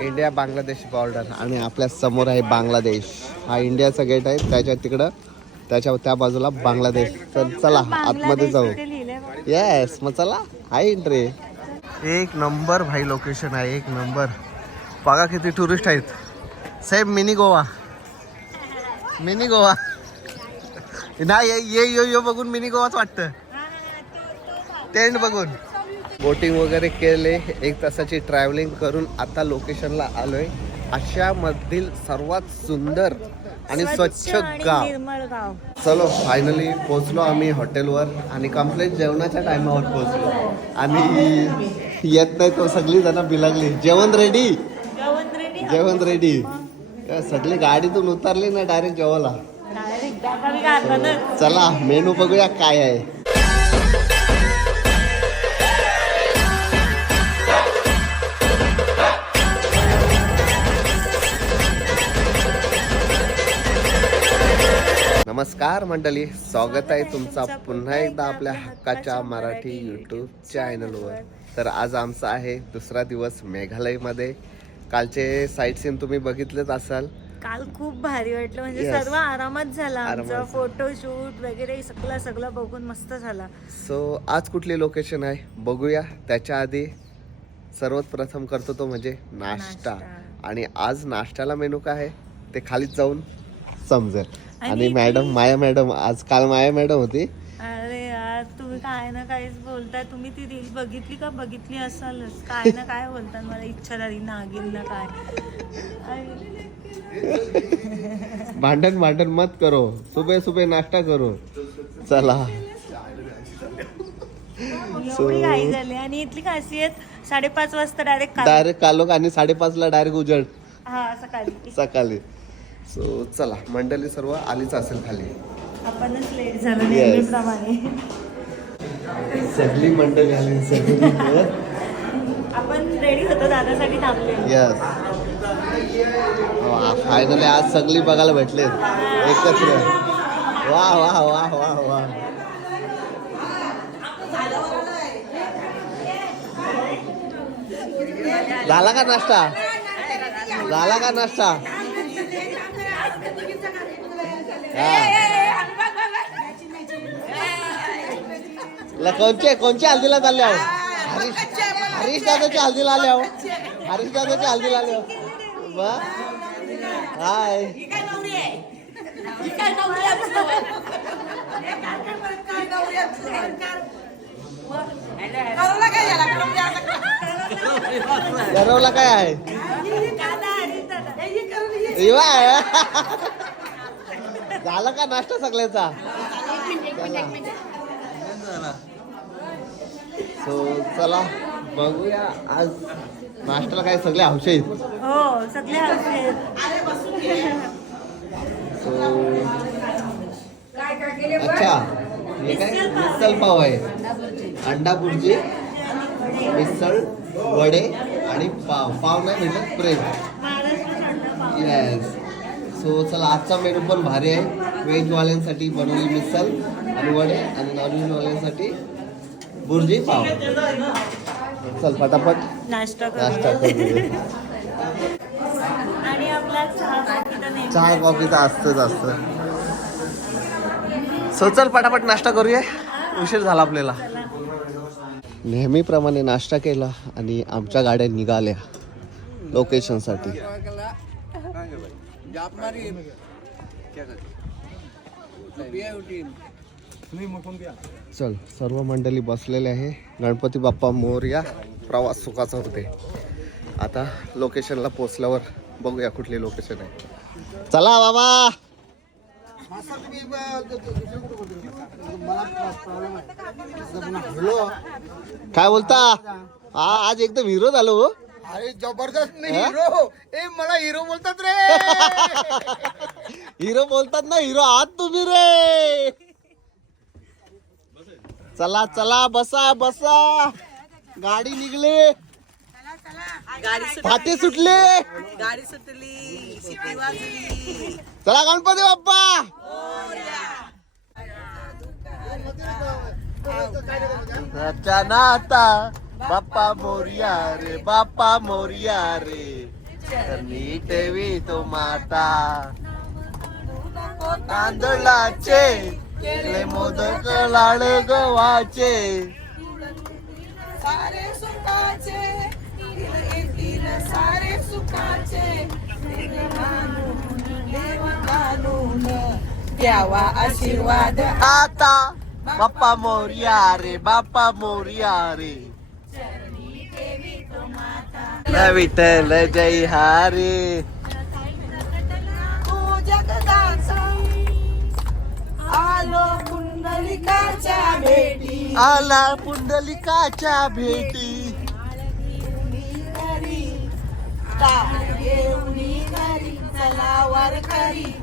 India Bangladesh border आणि आपल्या समोर आहे बांगलादेश. हा इंडियाचा गेट आहे, त्याच्या तिकडं त्या बाजूला बांगलादेश. तर चला आतमध्ये जाऊ. येस मग चला आहे एंट्री. एक नंबर भाई लोकेशन आहे, एक नंबर. बघा किती टुरिस्ट आहेत. Same mini Goa, mini Goa. नाही ये बघून मिनी गोवाच वाटतं, टेंट बघून. बोटिंग वगैरे केले, 1 तासाची ट्रॅव्हलिंग करून आता लोकेशनला आलोय. आशियामधील सर्वात सुंदर आणि स्वच्छ गाव. चलो फायनली पोहोचलो आम्ही हॉटेलवर आणि कंप्लीट जेवणाच्या टायमावर पोहोचलो. आणि येत नाही तो सगळी जण बिलागली. जेवण रेडी, जेवण रेडी. सगळी गाडीतून उतरली ना डायरेक्ट जेवायला. चला मेनू बघूया काय आहे. नमस्कार मंडळी, स्वागत आहे तुमचा पुन्हा एकदा आपल्या हक्काच्या मराठी यूट्यूब चॅनलवर. तर आज आमचा आहे दुसरा दिवस मेघालयमध्ये. कालचे साईट सीन तुम्ही बघितलेच असाल. काल खूप भारी वाटलं, म्हणजे सर्व आरामात झाला. आमचा फोटोशूट वगैरे सगळं बघून मस्त झाला. सो आज कुठली लोकेशन आहे बघूया. त्याच्या आधी सर्वात प्रथम करतो तो म्हणजे नाश्ता. आणि आज नाश्त्याला मेनू काय आहे ते खालीच जाऊन समजेल. आणि मॅडम माया मॅडम, आज काल माया मॅडम होती. अरे यार तुम्ही काय ना काहीच बोलताय. तुम्ही ती रील बघितली का? बघितली असालच. काय ना काय बोलतात, मला इच्छा झाली नागिन ना काय. भांडण मत करो, सुबह सुबह नाश्ता करो. चला एवढी घाई झाली. आणि इथली खासियत 5:30 वाजता डायरेक्ट कालोख आणि 5:30 ला डायरेक्ट उजड. हा सकाळी. सो चला मंडळी सर्व आलीच असेल खाली. आपणच लेट झालो नेहमीप्रमाणे. सगळी मंडळी आली, सगळी. आपण रेडी होतो, दादासाठी थांबले. यस फायनली आज सगळी बघायला भेटले एकत्र. वा वा वा वा वा. झाला का नाश्ता? झाला का नाश्ता? कोणच्या हल्दीला चालले आहो? हरीश दादाच्या हल्दीला आले आहो. हरीश दादाच्या हल्दीला आले आहो. हाय. ठरवला काय आहे? झाला का नाश्ता सगळ्याचा? सो चला बघूया आज नाश्त्याला काय सगळे हौशी आहेत. हो सगळे हौशी आहेत. अच्छा हे काय मिसळ पाव आहे, अंडा भुर्जी, मिसळ, वडे आणि पाव नाही भेटत ब्रेड. येस. सो चला आजचा मेनू पण भारी आहे. व्हेजवाल्यांसाठी बनवली मिसळ आणि वडे आणि नॉनव्हेजवाल्यांसाठी भुर्जी पाव. चल फटाफट नाश्ता करूया. आणि आपला चहा कॉफी तर असतं. सो चल फटाफट नाश्ता करूया, उशीर झाला आपल्याला. नेहमीप्रमाणे नाश्ता केला आणि आमच्या गाड्या निघाल्या लोकेशनसाठी. चल सर्व मंडळी बसलेले आहे. गणपती बाप्पा मोरया. प्रवास सुखाचा होते. आता लोकेशनला पोहोचल्यावर बघूया कुठली लोकेशन आहे. चला बाबा. काय बोलता? हा आज एकदम हिरो झालो. अरे जबरदस्त हिरो. मला हिरो बोलतात रे. हिरो बोलतात ना, हिरो आहात तुम्ही रे. चला चला बसा बसा. गाडी निघले, फाटे सुटले, गाडी सुटली, शिटी वाजली. चला गणपती बाप्पा. नाता बाप्पा मोरिया रे, बाप्पा मोरिया रे. चरणी ठेवी तो माता तांदळाचे केले मोदक लाड गव्हाचे सारे सुखाचे येतील सारे सुखाचे देव कानून द्यावा आशीर्वाद आता बाप्पा मोरया रे बाप्पा मोरया रे विठ्ठल जय हारे तू जगदाचा आलो पुंडलिकाच्या भेटी आला पुंडलिकाच्या भेटी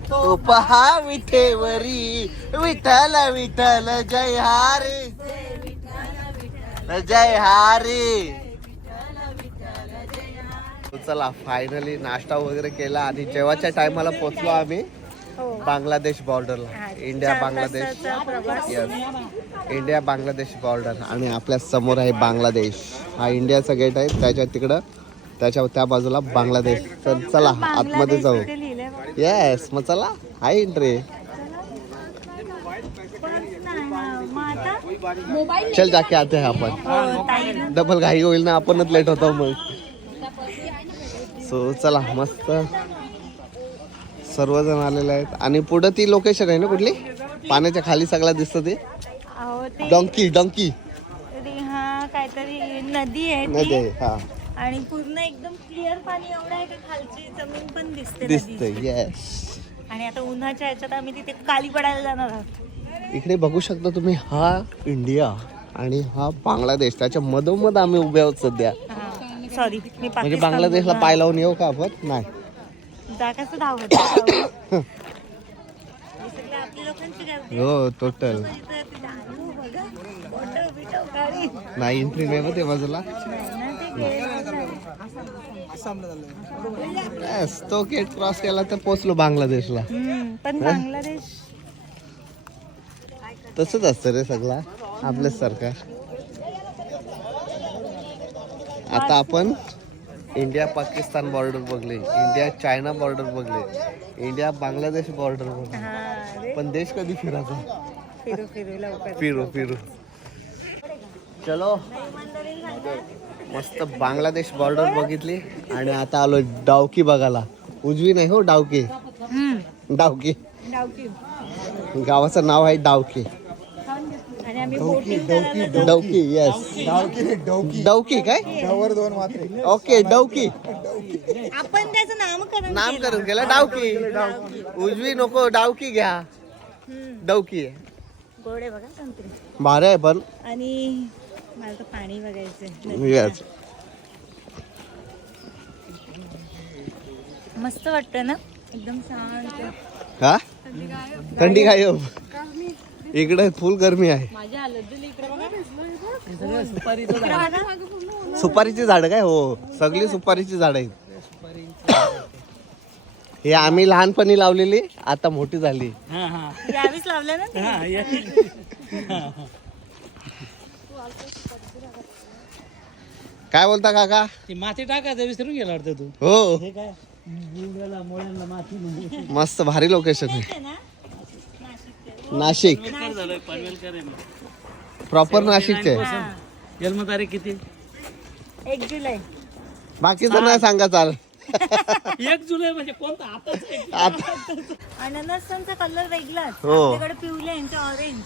तो पहा विठेवरी विठ्ठल विठ्ठल जय हारे जय हारे. चला फायनली नाश्ता वगैरे केला आणि जेवायच्या टायमाला पोहोचलो आम्ही बांगलादेश बॉर्डरला. India Bangladesh yes India Bangladesh border आणि आपल्या समोर आहे बांगलादेश. हा इंडियाचा गेट आहे त्याच्या तिकडं त्या बाजूला बांगलादेश. तर चला आतमध्ये जाऊ. येस मग चला हाय एंट्री. चल जाके आते हैं आपण. डबल घाई होईल ना आपणच लेट होतो मग. सो चला मस्त सर्वजण आलेले आहेत आणि पुढे ती लोकेशन आहे ना कुठली पाण्याच्या खाली सगळं दिसतं ते डॉंकी डॉंकी हा काहीतरी नदी आहे नदी ती. आहे, हा आणि पूर्ण एकदम क्लिअर पाणी एवढं आहे की खालची जमीन पण दिसते दिसतंय. नदीची. येस आणि आता उन्हाच्या ह्याच्यात आम्ही तिथे काली पडायला जाणार आहोत. इकडे बघू शकता तुम्ही हा इंडिया आणि हा बांगलादेश त्याच्या मधोमध आम्ही उभे आहोत सध्या. सॉरी मी म्हणजे बांगलादेशला पाय लावून येऊ का आपण नाही जा कसं धावत आपल्या लोकांची गर्दी हो टोटल नाही एंट्री नाही बघ ते बाजूला. येस तो गेट क्रॉस केला तर पोहोचलो बांगलादेशला. पण बांगलादेश तसंच असतं रे सगळं आपल्याच सरकार. आता आपण India Pakistan border Baghel, India China border Baghel, India Bangladesh border Baghel. पण देश कधी फिरायचा. फिरू फिरू लवकर फिरू फिरू चलो. मस्त बांगलादेश बॉर्डर बघितली आणि आता आलो डावकी बघायला. उजवी नाही हो डावकी डावकी गावाचं नाव आहे डावकी. आणि आम्ही बोटिंग करायला डौकी येस डौकी काय ओके डौकी आपण त्याचं नामकरण नामकरण केलं डावकी. उजवी नको डावकी घ्या. डौकी आहे गोडे बघा संत्री. भारी आहे पण. आणि मला तर पाणी बघायचंय. येस मस्त वाटतं ना एकदम शांत. हा थंडी काय हो इकडे फुल गरमी आहे. सुपारीची झाड काय हो सगळी सुपारीची झाड आहेत. हे आम्ही लहानपणी लावलेली आता मोठी झाली. यावीच लावलं ना. काय बोलता काका. ती माती टाकायचं विसरून गेला वाटतं तू. हो हे काय मुळ्यांना माती म्हणजे मस्त भारी लोकेशन आहे. ना नाशिक झालोय पनवेलकर आहे मी. प्रॉपर नाशिकचे. जन्मतारीख किती? 1 जुलै. बाकीचं नाही सांगा चाल. 1 जुलै म्हणजे कोणता आताच आहे. आता अननसांचा कलर वेगळाच. हो. आपल्याकडे पिवळे यांचे ऑरेंज.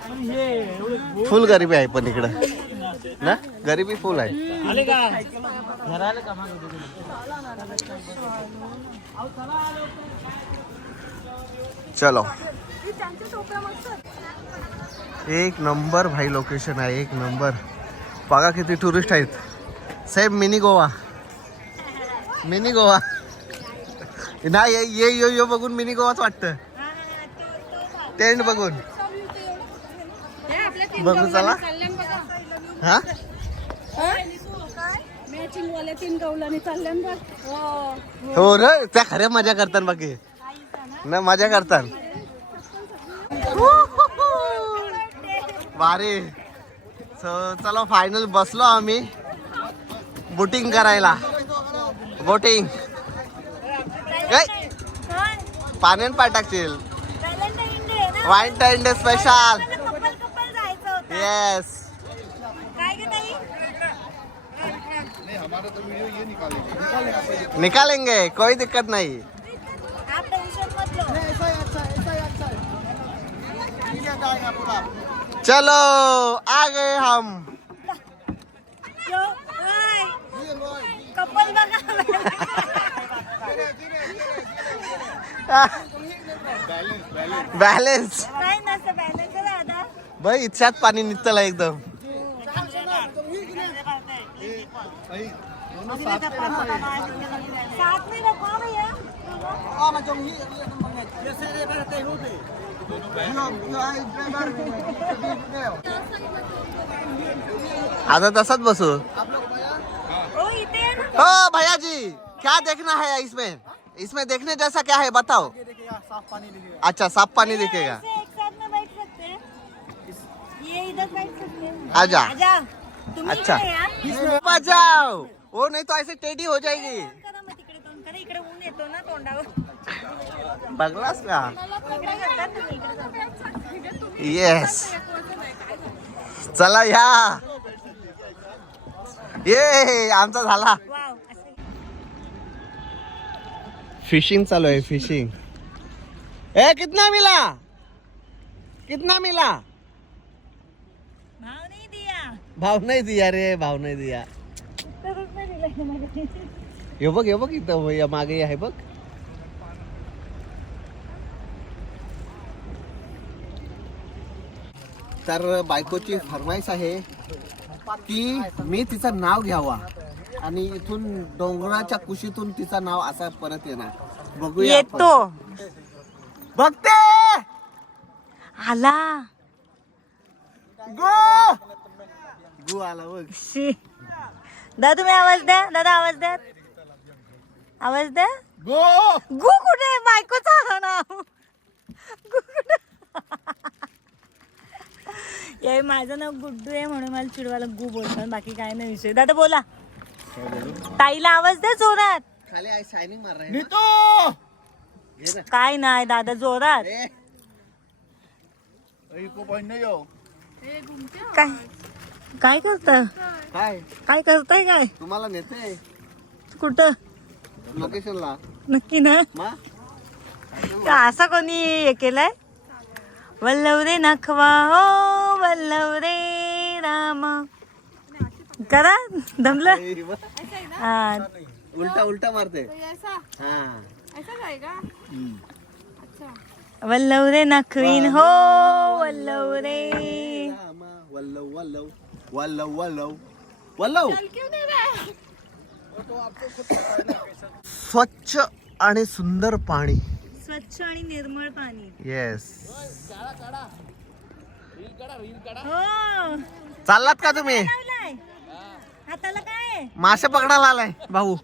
पण हे एवढे फुल गरिबी आहे पण इकडं ना गरिबी फुल आहे. आले का घरा आले का मागं? चलो एक नंबर भाई लोकेशन आहे एक नंबर. बघा किती टुरिस्ट आहेत. Same mini Goa mini Goa नाही ये यो यो बघून मिनी गोवाच वाटतं. टेंट बघून बघू चला. हा हो रे त्या खऱ्या मजा करतात बाकी ना मजा करतात. भारी. चलो फायनल बसलो आम्ही बोटिंग करायला. बोटिंग पाण्यात पाय टाकशील. व्हॅलेंटाईन डे ना, व्हॅलेंटाईन डे स्पेशल. आपल्याला कपल जायचं होतं. येस. काय गे ताई? निकालेंगे, कोई दिक्कत नहीं. आप टेंशन मत लो. चलो आ गए हम. यो, ओय. कपल बघा. बॅलेन्स काय नसतं बॅलन्स दादा. भाई इच्छात पाणी निघतला एकदम. साथ में रखो भैया. आता तसाच बसू. ओ इथे आहे ना. ओ भैया जी, क्या देखना है इसमें? इसमें देखने जैसा क्या है बताओ. अच्छा, साफ पानी दिखेगा. ऐसे एक साथ में बैठ सकते हैं. ये इधर बैठ सकते हैं. आजा. आजा. तुम्ही अच्छा. इकडे या. बजाओ. वो नहीं तो ऐसे टेढ़ी हो जाएगी. करा मग तिकडे तोंड करा. इकडे ऊन येतो ना तोंडावर. बघलास का? इकडे करतात तुम्ही, इकडे करतात. येस. चला या. ये आमचा झाला. वाव. असं फिशिंग चालू आहे. फिशिंग. ए कितना मिला? कितना मिला? भाव नाही दिया. भाव नाही दिया रे. भाव नाही दिया. तरच नाही दिला मला. हे बघ, हे बघ इथं या मागे आहे बघ. तर बायकोची फरमाईश आहे की मी तिचं नाव घ्यावा आणि इथून डोंगराच्या कुशीतून तिचं नाव असं परत येणार. बघूया आपण. येतो. बघते. आला. गो गो आला बघ. शी. दादा तुम्ही आवाज द्या. दादा आवाज द्या. आवाज द्या. गो. गु कुठे? बायकोचा नाव. गु कुठे? ये माझं नाव गुड्डू आहे म्हणून मला चिडवायला गु बोलतात. बाकी काय नाही विषय. दादा बोला. ताईला आवाज द्या जोरात. खाली आहे शायनिंग मार रहा है. काय नाही दादा जोरात. काय काय करता? काय काय करताय? काय तुम्हाला नेते कुठं? लोकेशनला. नक्की ना? मा का असं कोणी हे केलंय? वल्लव रे नखवा हो वल्लव रे राम. करा दमलं. हा. उलटा उलटा मारते. हा. वल्लव रे नखवीन हो वल्लव रे. वल्लव वल्लव वल्लव वल्लव वल्लव. स्वच्छ आणि सुंदर पाणी. स्वच्छ आणि निर्मळ पाणी. येस. हो. चाललात का तुम्ही? लावलाय. हाताला काय आहे? मासे पकडायला आलाय भाऊ.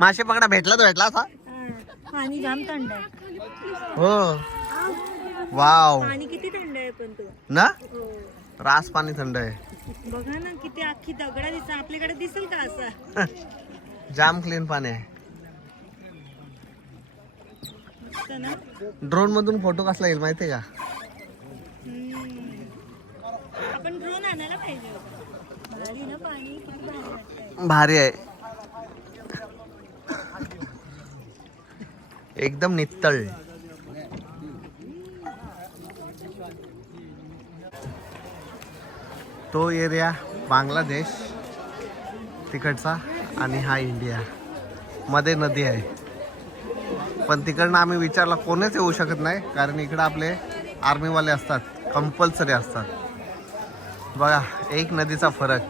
मासे पकडा भेटला तो भेटला असा. हा. पाणी जाम थंड आहे. हो. वाव पाणी किती थंड आहे पण तो. ना. हो. रास पाणी थंड आहे. बघा ना किती अख्खी दगडा दिसा. आपल्याकडे दिसेल का असं? जाम क्लीन पाणी आहे. मस्त ना. ड्रोन मधून फोटो कसला येईल माहितीये का? आपण ड्रोन आणायला पाहिजे होतं. भारी ना पाणी किती भारी वाटतंय. भारी आहे एकदम नित्तळ. तो एरिया बांगलादेश तिकडचा आणि हा इंडिया. मध्ये नदी आहे पण तिकडनं आम्ही विचारला कोणीच येऊ शकत नाही कारण इकडं आपले आर्मीवाले असतात. कंपल्सरी असतात. बघा एक नदीचा फरक.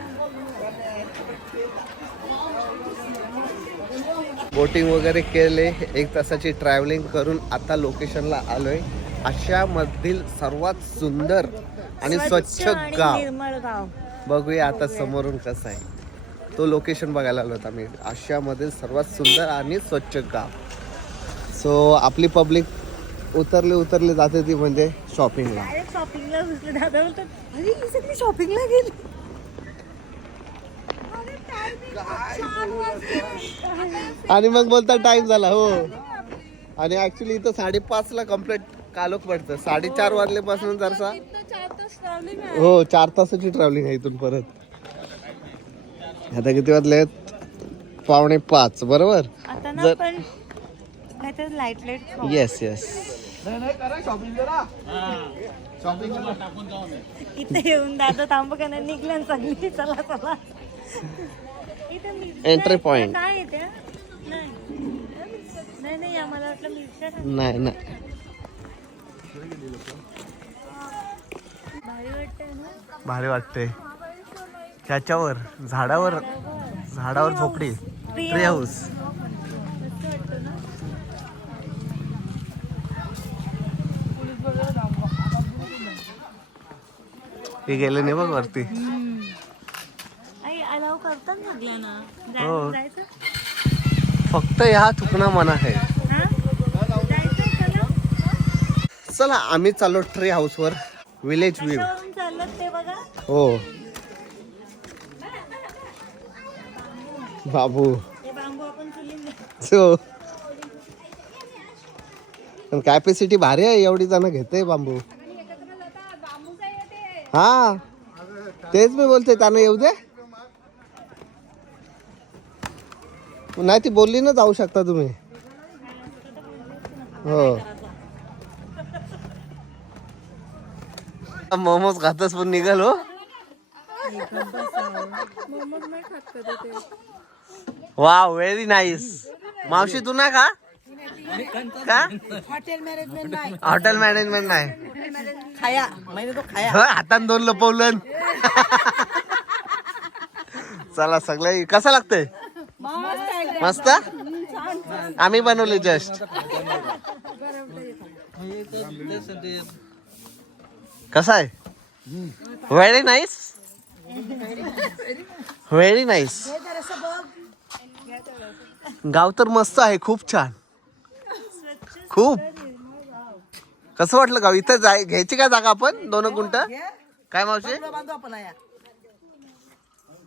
बोटिंग वगैरे केले. 1 तासाची ट्रॅव्हलिंग करून आता लोकेशनला आलोय. आशियामधील सर्वात सुंदर आणि स्वच्छ आणि गाव. निर्मळ गाव. बघूया आता समोरून कसं आहे. तो लोकेशन बघायला आलो होता आम्ही. आशियामधील सर्वात सुंदर आणि स्वच्छ गाव. सो आपली पब्लिक उतरली जाते ती म्हणजे शॉपिंगला. डायरेक्ट शॉपिंगला घुसले. दादा बोलतात अरे ही सगळी शॉपिंगला गेली. अरे काय आणि मग बोलता टाइम झाला. हो, आणि ऍक्च्युली इथं 5:30ला कम्प्लीट कालोख पडतं. 4:30 वाजल्यापासून जरसा हो 4 तासाची ट्रॅव्हलिंग आहे इथून परत. आता किती वाजले? 4:45 बरोबर. आता ना जर पण काहीतरी लाईट येस येस इथे येऊन दादा थांब का नाही निघल्या ना सगळी. चला चला इथे मिरच्या एंट्री आहेत. पॉइंट. काय आहे त्या? नाही नाही नाही आम्हाला वाटलं मिरच्या नाही. नाही नाही भारी वाटतंय ना. भारी वाटते. त्याच्यावर झाडावर झोपडी ट्री हाऊस. मस्त वाटतं ना. हे गेले नाही बघ वरती. आई अलाव करतात सगळ्यांना हो. जायचं. फक्त ह्या चुकणं मना आहे. हा? जायचं चला. चला आम्ही चाललो ट्री हाऊस वर. Village view. कशावरून चाललं ते बघा. हो बाबू. हे बांबू आपण चुलीन हो. पण कॅपॅसिटी भारी आहे. एवढी जण घेते बांबू. हा तेच मी बोलते त्यांना येऊ दे. नाही ती बोलली ना जाऊ शकता तुम्ही. हो मोमोज खातच पण निघाल. हो वा व्हेरी नाईस. मावशी तू ना का हॉटेल मॅनेजमेंट नाही हॉटेल मॅनेजमेंट नाही. खाया मैंने तो खाया. हातात 2 लपवलं. चला सगळे कसं लागतंय? मस्त. आम्ही बनवले जस्ट. कसा आहे? Very nice very nice. गाव तर मस्त आहे. खूप छान. खूप. कसं वाटलं गाव? इथं घ्यायची का जागा आपण 2 गुंठ? काय मावशी? बांधू आपण आया.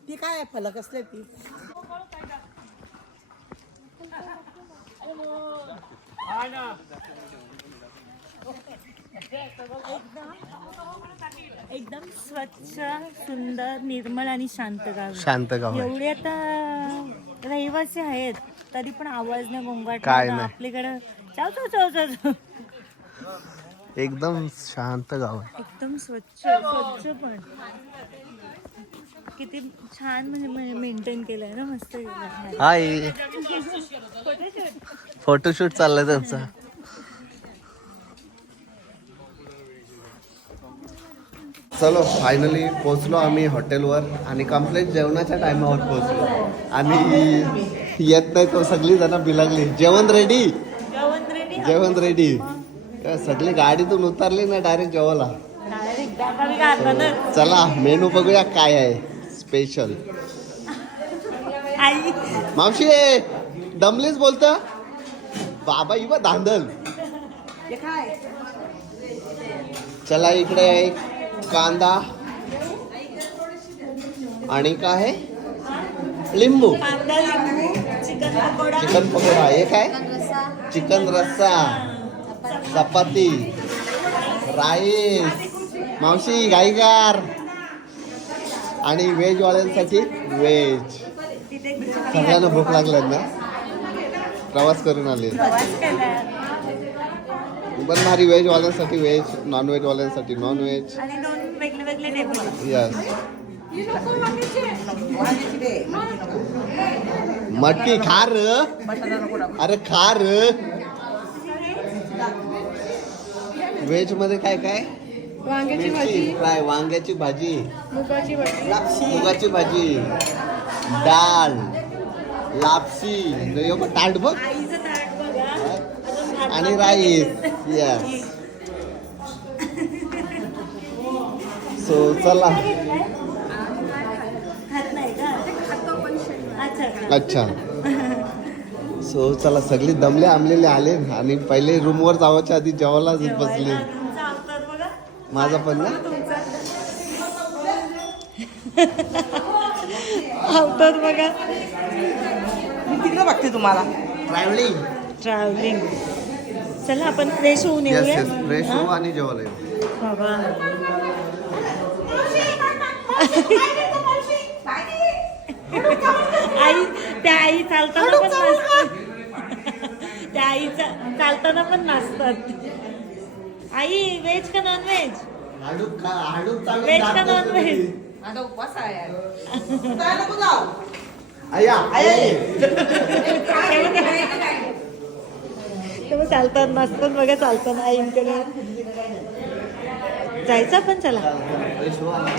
ती काय फलक असते ती. एकदम स्वच्छ सुंदर निर्मळ आणि शांत गाव आहे. शांत गाव आहे. एवढे आता रहिवासी आहेत तरी पण आवाज ना गोंगाट काय ना. नाही. आपल्याकडं चाव चाव चाव चाव. एकदम शांत गाव आहे. एकदम स्वच्छ पण किती छान म्हणजे मेंटेन केलंय ना. मस्त केलंय. हाय फोटोशूट चाललाय त्यांचा. चलो फायनली पोहोचलो आम्ही हॉटेलवर आणि कम्प्लीट जेवणाच्या टायमावर पोहोचलो. आणि येत नाही तो सगळी जण बिलागली. जेवण रेडी जेवण रेडी. सगळी गाडीतून उतरली ना डायरेक्ट जेवायला. चला मेनू बघूया काय आहे स्पेशल. आई मावशी दमलीच बोलत बाबा ही बा धांदल. चला इकडे आहे कांदा आणि काय आहे लिंबू. कांदा लिंबू चिकन पकोडा चिकन पकोडा. हे काय चिकन रस्सा चपाती राईस. मावशी गाईगार. आणि व्हेज वाल्यांसाठी व्हेज. सगळ्यांना भूक लागल्या ना. प्रवास करून आले. प्रवास केलाय पण भारी. व्हेज वाल्यांसाठी व्हेज नॉन व्हेज वाल्यांसाठी नॉन व्हेज. आणि 2 वेगळे वेगळे टेबल. यस. मटकी खार. अरे खार. व्हेज मध्ये काय काय? वांग्याची भाजी फ्राय. वांग्याची भाजी. मुगाची भाजी. डाळ लापसी. ताट बघ. आईचं ताट बघा. आणि राईस. यस. सो चला. खात नाही का? अच्छा अच्छा. सो चला सगळी दमले आमलेले आले आणि पहिले रूमवर जावाच्या आधी जेवायला बसले. तुमचा अवतार बघा. माझा पण ना. अवतार बघा. तिकडे बघते तुम्हाला. ट्रॅव्हलिंग. ट्रॅव्हलिंग. चला आपण फ्रेश होऊन येस येऊया. येस फ्रेश हा? हो आणि जेवायला येऊ. बाबा आई त्या आई चालताना पण नाचतात. त्या आई चालताना पण नाचतात. आई व्हेज का नॉन व्हेज? व्हेज का नॉन व्हेज? आता उपवास आहे. काय नको जाऊ. तेव्हा चालतात नाचतात बघा चालताना आईंकडे. जायचं पण चला. फ्रेश हो आणि